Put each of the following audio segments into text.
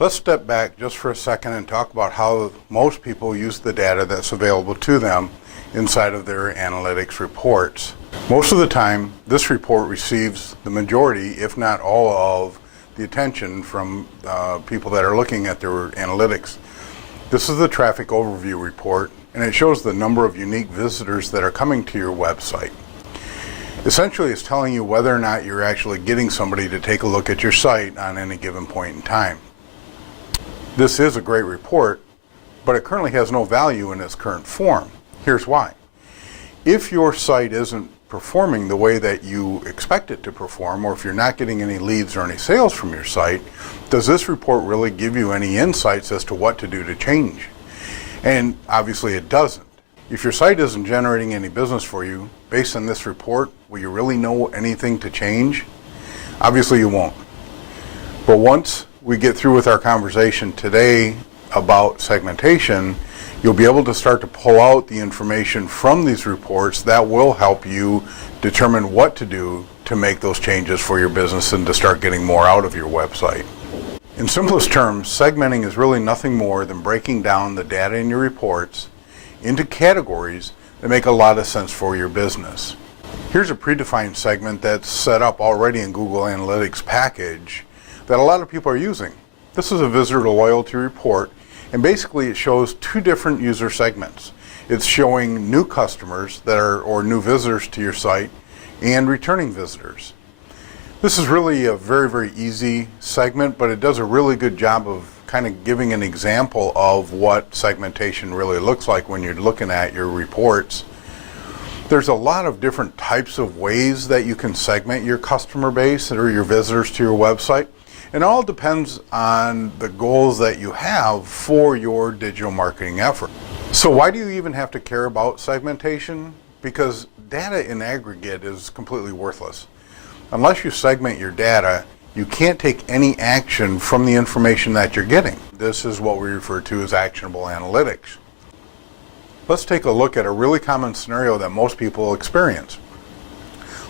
Let's step back just for a second and talk about how most people use the data that's available to them inside of their analytics reports. Most of the time, this report receives the majority, if not all of, the attention from people that are looking at their analytics. This is the traffic overview report, and it shows the number of unique visitors that are coming to your website. Essentially, it's telling you whether or not you're actually getting somebody to take a look at your site on any given point in time. This is a great report, but it currently has no value in its current form. Here's why. If your site isn't performing the way that you expect it to perform, or if you're not getting any leads or any sales from your site, does this report really give you any insights as to what to do to change? And obviously it doesn't. If your site isn't generating any business for you, based on this report, will you really know anything to change? Obviously you won't. But once we get through with our conversation today about segmentation, you'll be able to start to pull out the information from these reports that will help you determine what to do to make those changes for your business and to start getting more out of your website. In simplest terms, segmenting is really nothing more than breaking down the data in your reports into categories that make a lot of sense for your business. Here's a predefined segment that's set up already in Google Analytics package that a lot of people are using. This is a visitor loyalty report, and basically it shows two different user segments. It's showing new customers that are, or new visitors to your site, and returning visitors. This is really a very, very easy segment, but it does a really good job of kind of giving an example of what segmentation really looks like when you're looking at your reports. There's a lot of different types of ways that you can segment your customer base or your visitors to your website. It all depends on the goals that you have for your digital marketing effort. So why do you even have to care about segmentation? Because data in aggregate is completely worthless. Unless you segment your data, you can't take any action from the information that you're getting. This is what we refer to as actionable analytics. Let's take a look at a really common scenario that most people experience.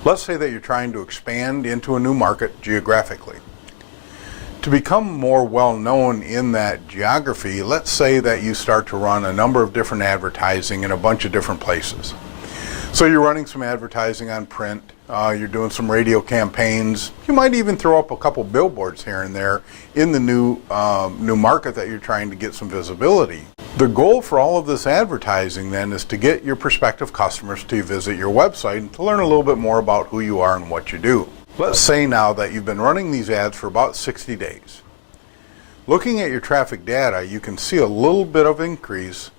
Let's say that you're trying to expand into a new market geographically. To become more well-known in that geography, let's say that you start to run a number of different advertising in a bunch of different places. So you're running some advertising on print, you're doing some radio campaigns, you might even throw up a couple billboards here and there in the new market that you're trying to get some visibility. The goal for all of this advertising then is to get your prospective customers to visit your website and to learn a little bit more about who you are and what you do. Let's say now that you've been running these ads for about 60 days. Looking at your traffic data, you can see a little bit of increase,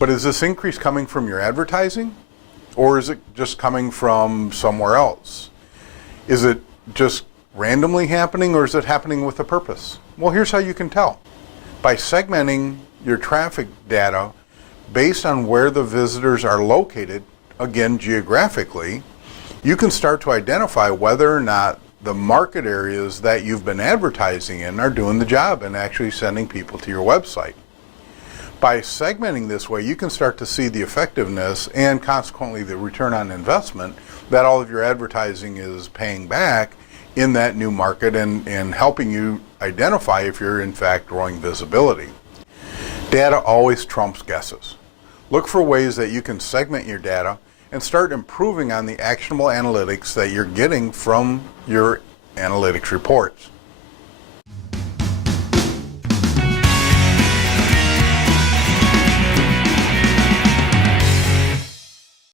but is this increase coming from your advertising? Or is it just coming from somewhere else? Is it just randomly happening, or is it happening with a purpose? Well, here's how you can tell. By segmenting your traffic data based on where the visitors are located, again geographically, you can start to identify whether or not the market areas that you've been advertising in are doing the job and actually sending people to your website. By segmenting this way, you can start to see the effectiveness and consequently the return on investment that all of your advertising is paying back in that new market and helping you identify if you're in fact growing visibility. Data always trumps guesses. Look for ways that you can segment your data and start improving on the actionable analytics that you're getting from your analytics reports.